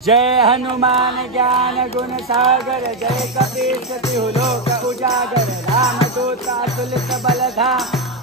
जय हनुमान ज्ञान गुण सागर, जय कपीश तिहु लोक उजागर। रामदूत अतुलित बलधाम,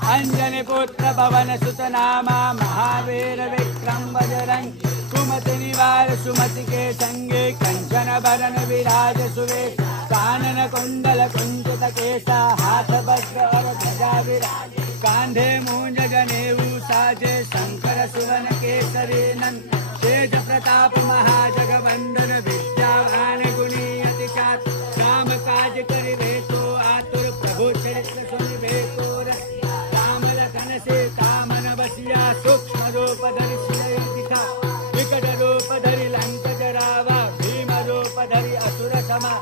अंजनी पुत्र पवन सुत नामा। महावीर विक्रम बजरंगी, कुमति निवार सुमति के संगे। कंचन बरन विराज सुवेश, कानन कुंडल कुंचित केसा। हाथ वज्र और ध्वजा विराज, कांधे मूंज जनेऊ साजे। शंकर सुवन केसरी नंदन, तेज प्रताप महाजगवंदन। विद्यावान गुणी अति चातुर, राम काज करिबे तो आतुर। प्रभु चरित्र सुनिबे तो रसिया, राम लखन सीता मन बसिया। सूक्ष्म रूप धरि सिरहि दिखावा, विकट रूप धरि लंक जरावा। भीम रूप धरि असुर समा,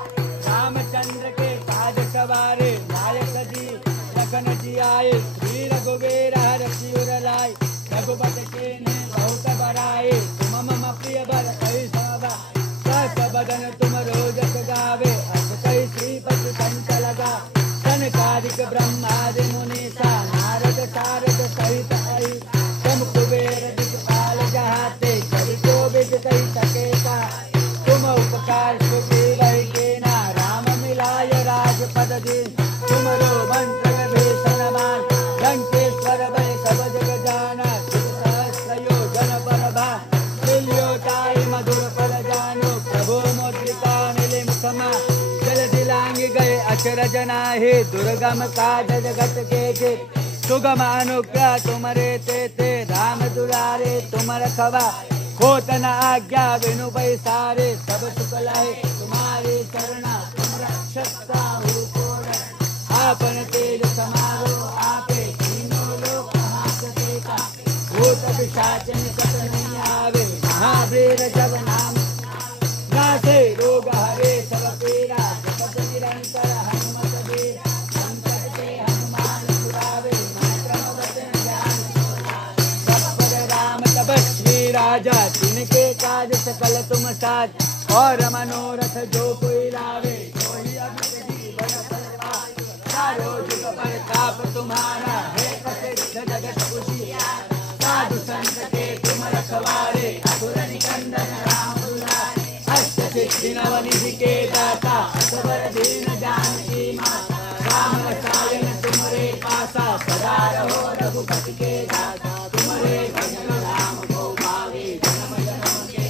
रामचंद्र के काज सवारे। नायक जी लखन जियाए, श्री रघुवीर हरषि उर लाए। रघुपति कीन्ही बहुत बड़ाई, तुम मम प्रिय भरत सम भाई। सहस बदन तुम रोजस गावे, अस कहि श्रीपति कंठ लगा। सनकादिक ब्रह्मादि मुनीसा, नारद सारद सहित आई। तुम कुबेर दिक्पाल जहाते, कवि कोविद कहि सके कहाई। तुम उपकार सुग्रीव कीन्हा, राम मिलाय राजपद दीन्हा। तुमरो मंत्र विभीषण माना, लंकेश्वर भय सब जग जाना। सहस्र योजन पर भानु, मिलियो मधुर फल जानो। प्रभु मुद्रिका मिले मुखमा, जल दिलांग गए अचरज नाहि। दुर्गम काज जगत के जेते, सुगम अनुग्रह तुमरे तेते। राम दुलारे तुम रखवा, होत न आज्ञा बिनु पैसारे। सब सुख लहे तुम्हारी चरणा, तुम रक्षक काहू को डरना। आपन तेज समारो आपे, तीनों लोक हाथ का। भूत पिशाच निकट नहीं आवे, महावीर जब नाम नासे। रोग हरे सब पीरा, जपत निरंतर हनुमत बीरा। संकट ते हनुमान छुड़ावे, मन क्रम वचन ध्यान जो लावे। तत्पर राम तपस्वी राजा, तिनके काज सकल तुम साज। और मनोरथ जो कोई लावे, सोई अमित जीवन फल पावे। चारों जुग परताप तुम्हारा, है प्रसिद्ध जगत उजियारा। साधु संत के तुम रखवारे, असुर निकंदन राम दुलारे। अष्ट सिद्धि नव निधि के दाता, असवर दीन जानकी माता। राम रसायन तुमरे पासा, सदा रहो रघुपति के दाता। तुमरे भजन राम को पावे, जन्म जन्म के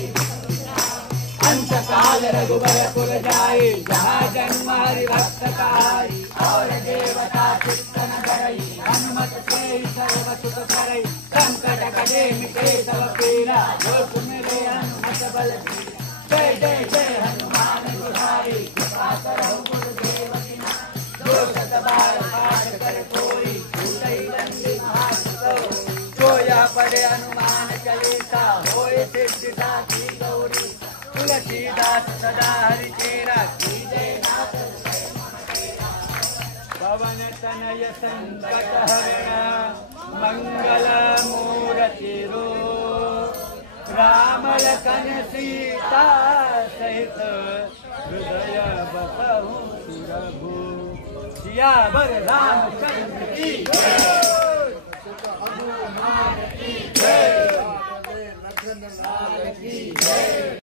अंत काल रघुबर पुर जाए। जहाँ जन्म हरि भक्त कहाई, और देवता चित्त न धरई। हनुमत से सर्व सुख करई, संकट कटे मिटे सब पीरा। जो सुमिरे हनुमत बल बीरा, जय जय जय हनुमान गुसाई। कृपा करहु गुरुदेव की नाई, जो सत बार पाठ कर कोई। छूटई बंदी महासुख, जोया पढ़े हनुमान चालीसा। होय सिद्धि साखी गौरी, तुलसीदास सदा हरि चेरा। कीजय नाथ पवन तनय संकट हरण, मंगल मूर्ति रूप। राम लखन सीता सहित, हृदय बसहु सुरभूप। सियावर रामचंद्र की जय, हनुमान की जय, लखन लाल की जय।